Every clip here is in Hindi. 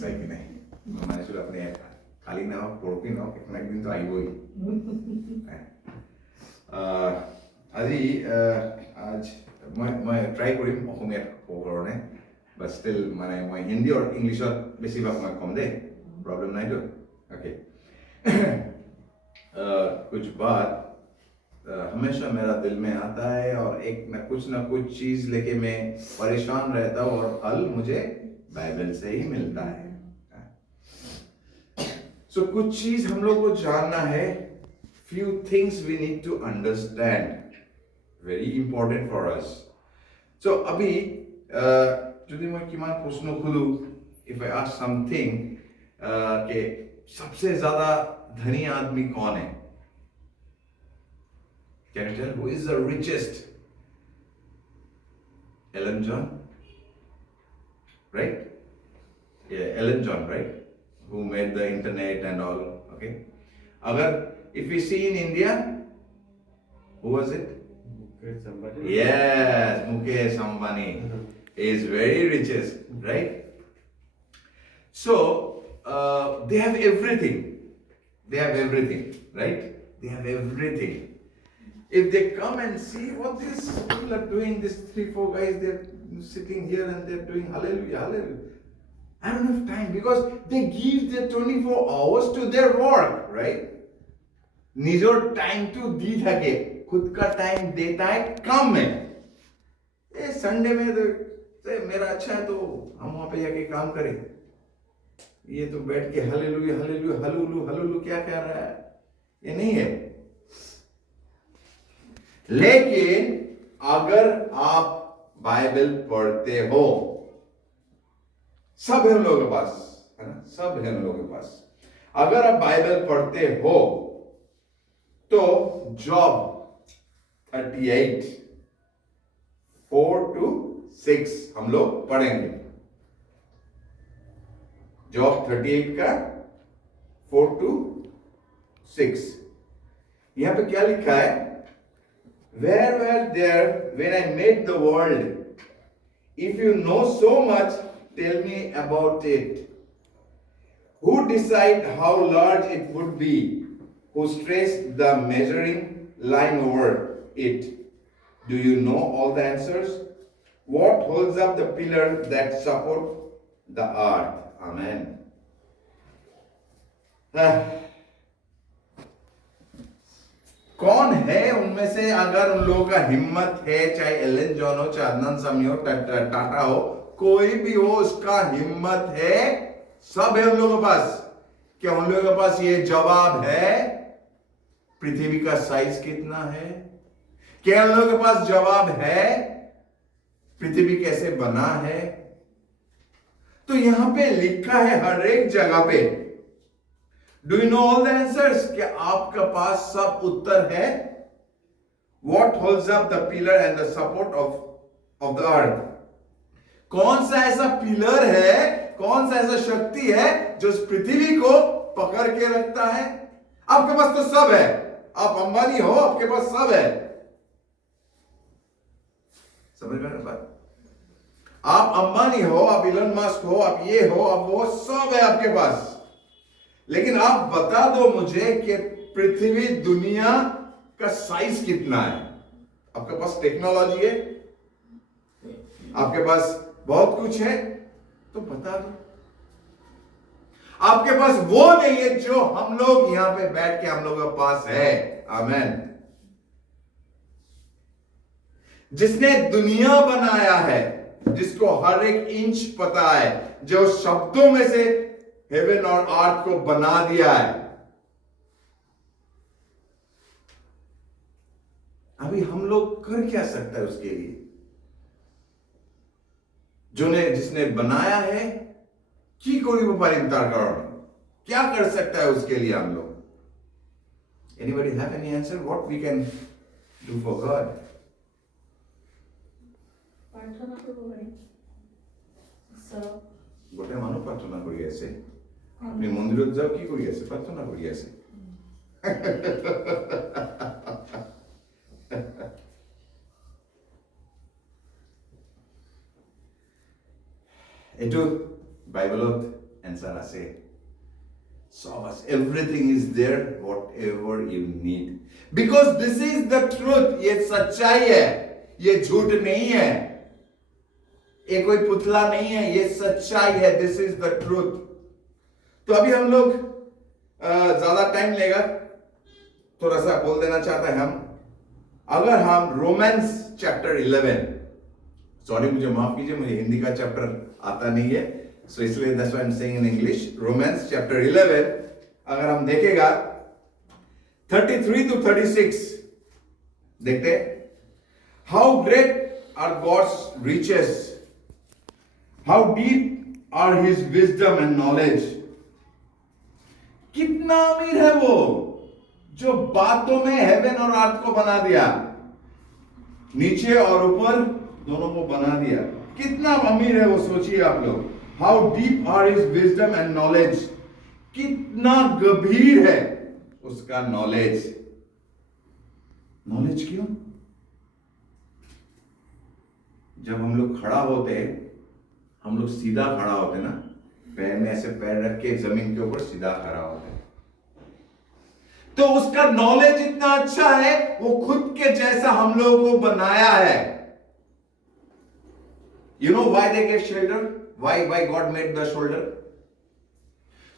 চাই কি নাই মানিছো আপনি খালি নাও পৰকি নাও একদিন তো আহিবই আজি আজ মই ট্ৰাই কৰিম অসমীয়াত ক'ব কাৰণে বাট ষ্টিল মানে মই হিন্দী আৰু ইংলিছত বেছিভাগ মই কম দেই प्रॉब्लम नहीं तो ओके कुछ बात हमेशा मेरा दिल में आता है और एक ना कुछ चीज लेके मैं परेशान रहता हूँ और हल मुझे बाइबल से ही मिलता है सो कुछ चीज हम लोग को जानना है few things we need to understand very important for us so अभी যদি मैं किमान प्रश्न खुदू if I ask something कि सबसे ज्यादा धनी आदमी कौन है Can you tell who is the richest? Ellen John, right? Yeah, Ellen John, right? Who made the internet and all. Okay. Agar if we see in India, who was it? Mukesh Ambani. Yes, Mukesh Ambani is very richest, right? So they have everything. They have everything, right? They have everything. If they come and see what these people are doing, these 3-4 guys, they're sitting here and they're doing hallelujah, hallelujah. I don't have time because they give their 24 hours to their work, right? निजोर टाइम टू दी थके खुद का टाइम देता है काम में ये संडे में तो मेरा अच्छा है तो हम वहां पे जाके काम करें ये तो बैठ के हालेलुया हालेलुया हलुलु हलुलु क्या कह रहा है ये नहीं है लेकिन अगर आप बाइबल पढ़ते हो सब है हम लोगों के पास है ना सब है हम लोगों के पास अगर आप बाइबल पढ़ते हो तो जॉब 38 4 to 6 हम लोग पढ़ेंगे जॉब 38 का 4 to 6 यहां पे क्या लिखा है Where were there when I made the world? If you know so much, tell me about it. Who decided how large it would be? Who stretched the measuring line over it? Do you know all the answers? What holds up the pillar that support the earth? Amen. कौन है उनमें से अगर उन लोगों का हिम्मत है चाहे एलन जॉन हो चाहे अदनान सामी हो टाटा हो कोई भी हो उसका हिम्मत है सब है उन लोगों के पास क्या उन लोगों के पास ये जवाब है पृथ्वी का साइज कितना है क्या उन लोगों के पास जवाब है पृथ्वी कैसे बना है तो यहां पे लिखा है हर एक जगह पे Do you know all the answers? क्या आपके पास सब उत्तर है? What holds up the pillar and the support of the earth? कौन सा ऐसा पिलर है? कौन सा ऐसा शक्ति है जो इस पृथ्वी को पकड़ के रखता है? आपके पास तो सब है. आप अंबानी हो, आपके पास सब है. समझ में आ रहा बात? आप अंबानी हो, आप इलन मस्क हो, आप ये हो, आप वो सब है आपके पास. लेकिन आप बता दो मुझे कि पृथ्वी दुनिया का साइज कितना है आपके पास टेक्नोलॉजी है आपके पास बहुत कुछ है तो बता दो आपके पास वो नहीं है जो हम लोग यहां पे बैठ के हम लोगों के पास है आमेन जिसने दुनिया बनाया है जिसको हर एक इंच पता है जो शब्दों में से हेवन और अर्थ को बना दिया है अभी हम लोग कर क्या सकता है उसके लिए जिसने बनाया है की कोई व्यापार इंतजार करो क्या कर सकता है उसके लिए हम लोग anybody have any answer what we can do for God प्रार्थना करबो भाई सब গোটে মানুহ প্ৰাৰ্থনা কৰি আছে আপনি মন্দিৰত যাও কি কৰি আছে প্ৰাৰ্থনা কৰি আছে এটো Bibleot answer ase. So much. Everything is there, whatever you need. Because this is the truth. ये सच्चाई है, ये झूठ नहीं है, ये कोई पुतला नहीं है, ये सच्चाई है. This is the truth. तो अभी हम लोग ज्यादा टाइम लेगा, थोड़ा सा बोल देना चाहता है हम. अगर हम रोमांस चैप्टर 11, सॉरी मुझे माफ कीजिए, मुझे हिंदी का चैप्टर आता नहीं है, सो इसलिए that's why I am saying in English. Romans chapter 11 अगर हम देखेगा 33 to 36 देखते हैं. How great are God's riches, how deep are his wisdom and knowledge. कितना अमीर है वो जो बातों में हेवन और अर्थ को बना दिया, नीचे और ऊपर दोनों को बना दिया. कितना अमीर है वो, सोचिए आप लोग. How deep are his wisdom and knowledge, कितना गंभीर है उसका नॉलेज. नॉलेज क्यों? जब हम लोग खड़ा होते हैं, हम लोग सीधा खड़ा होते ना, पैर में ऐसे पैर रख के जमीन के ऊपर सीधा खड़ा होते हैं, तो उसका नॉलेज इतना अच्छा है, वो खुद के जैसा हम लोगों को बनाया है. You know why they gave shoulder? Why God made the shoulder?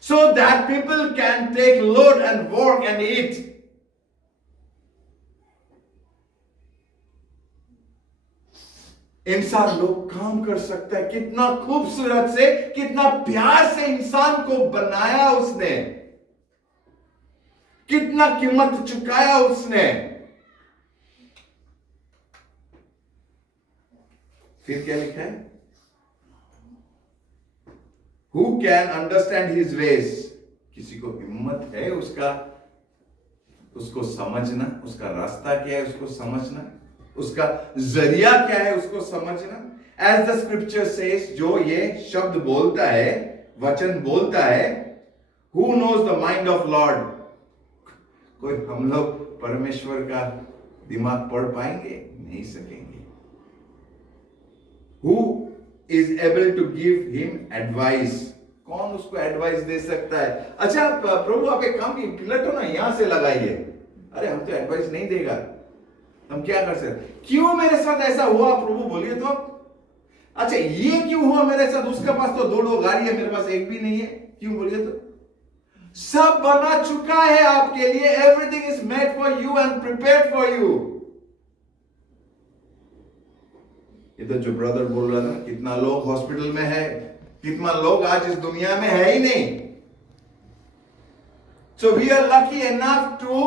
So that people can take load and work and eat. इंसान लोग काम कर सकता है. कितना खूबसूरत से, कितना प्यार से इंसान को बनाया उसने, कितना कीमत चुकाया उसने. फिर क्या लिखा है? Who can understand his ways? किसी को हिम्मत है उसको समझना, उसका रास्ता क्या है उसको समझना, उसका जरिया क्या है उसको समझना. As the scripture says, जो ये शब्द बोलता है, वचन बोलता है, who knows the mind of Lord? कोई हम लोग परमेश्वर का दिमाग पढ़ पाएंगे? नहीं सकेंगे. Who is able to give him advice? कौन उसको एडवाइस दे सकता है? अच्छा प्रभु आप एक काम की पिलट हो ना, यहां से लगाइए. अरे हम तो एडवाइस नहीं देगा, हम क्या कर सकते? क्यों मेरे साथ ऐसा हुआ प्रभु बोलिए तो. अच्छा ये क्यों हुआ मेरे साथ? उसके पास तो 2 गाड़ी है, मेरे पास एक भी नहीं है. क्यों बोलिए तो? सब बना चुका है आपके लिए. Everything is made for you and prepared for you. ये तो जो ब्रदर बोल रहा था, कितना लोग हॉस्पिटल में है, कितना लोग आज इस दुनिया में है ही नहीं. So we are lucky enough to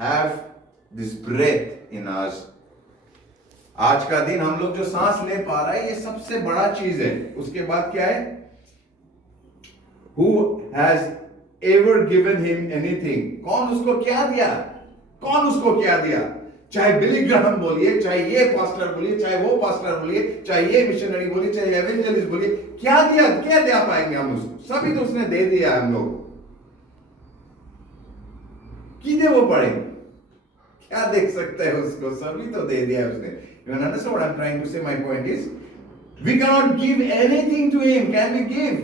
have this breath in us. आज का दिन हम लोग जो सांस ले पा रहा है, ये सबसे बड़ा चीज है. उसके बाद क्या है? Who has ever given him anything? कौन उसको क्या दिया? कौन उसको क्या दिया? चाहे बिली ग्राहम बोलिए, चाहे ये पास्टर बोलिए, चाहे वो पास्टर बोलिए, चाहे ये मिशनरी बोलिए, चाहे एवेंजलिस्ट बोलिए, क्या दिया? क्या दे पाएंगे हम उसको? सभी तो उसने दे दिया हम लोग. किधे वो पड़े? क्या देख सकते हैं उसको? सभी तो दे दिया उसने. You understand what I'm trying to say? My point is, we cannot give anything to him. Can we give?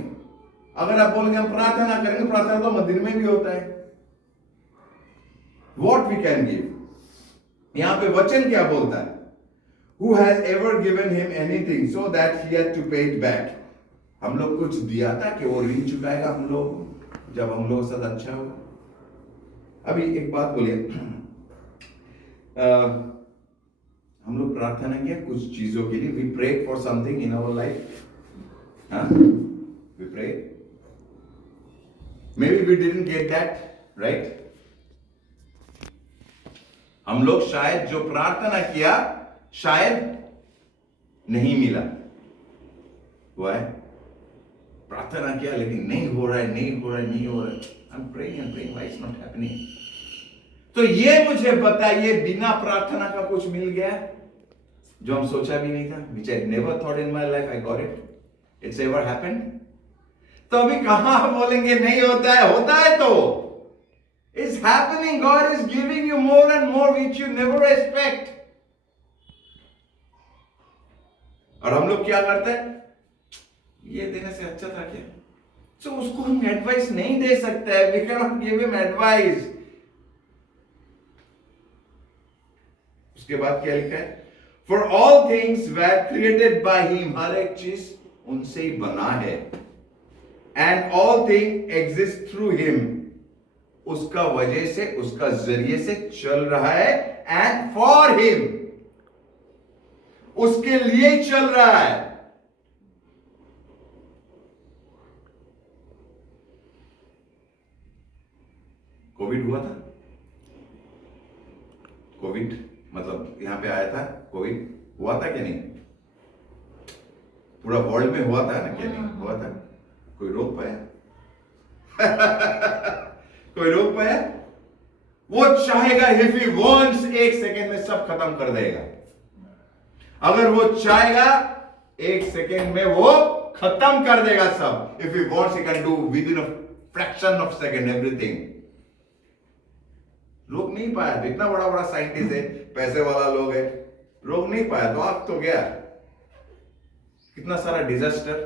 अगर आप बोलेंगे हम प्रार्थना करेंगे, प्रार्थना तो मंदिर में भी होता है. What we can give? यहां पे वचन क्या बोलता है? Who has ever given him anything so that he had to pay it back? हम लोग कुछ दिया था कि वो ऋण चुकाएगा हम लोग जब हम लोग साथ अच्छा होगा. अभी एक बात बोलिए, हम लोग प्रार्थना किया कुछ चीजों के लिए. We prayed for something in our life. We prayed. Maybe we didn't get that, right? हम लोग शायद जो प्रार्थना किया शायद नहीं मिला. हुआ है, प्रार्थना किया लेकिन नहीं हो रहा है. I'm praying, why it's not happening? तो ये मुझे बताइए, बिना प्रार्थना का कुछ मिल गया जो हम सोचा भी नहीं था, which I never thought in my life I got it. It's ever happened? तो अभी कहां हम बोलेंगे नहीं होता है? होता है तो. It's happening. God is giving you more and more which you never expect. और हम लोग क्या करते हैं? ये देने से अच्छा था क्या? तो उसको हम एडवाइस नहीं दे सकते, we can not give him advice. उसके बाद क्या लिखा है? For all things were created by him, हर एक चीज उनसे ही बना है। And all thing exist through him, उसका वजह से, उसका जरिए से चल रहा है। एंड फॉर हिम, उसके लिए ही चल रहा है। कोविड हुआ था, कोविड मतलब यहां पे आया था, कोविड हुआ था कि नहीं? पूरा वर्ल्ड में हुआ था ना, क्या नहीं हुआ था? कोई रोक पाया? कोई रोक पाया? वो चाहेगा, इफ ही वांट्स, एक सेकेंड में सब खत्म कर देगा। अगर वो चाहेगा, एक सेकेंड में वो खत्म कर देगा सब। If he wants, he can do with in a fraction of second everything. रोक नहीं पाया, इतना बड़ा बड़ा साइंटिस्ट है, पैसे वाला लोग है, रोक नहीं पाया तो आप तो गया। कितना सारा डिजास्टर